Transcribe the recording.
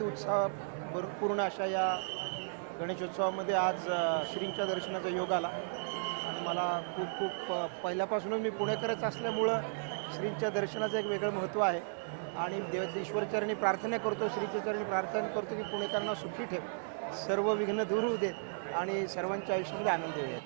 अत्यंत उत्साह पूर्ण अशा या गणेशोत्सवामध्ये आज श्रींच्या दर्शनाचा योग आला आणि मला खूप खूप पहिल्यापासूनच मी पुणेकरच असल्यामुळं श्रींच्या दर्शनाचं एक वेगळं महत्त्व आहे आणि ईश्वरचरणी प्रार्थना करतो, श्रीच्या चरणी प्रार्थना करतो की पुणेकरांना सुखी ठेव, सर्व विघ्न दूर होऊ देत आणि सर्वांच्या आयुष्यामध्ये आनंद येईल.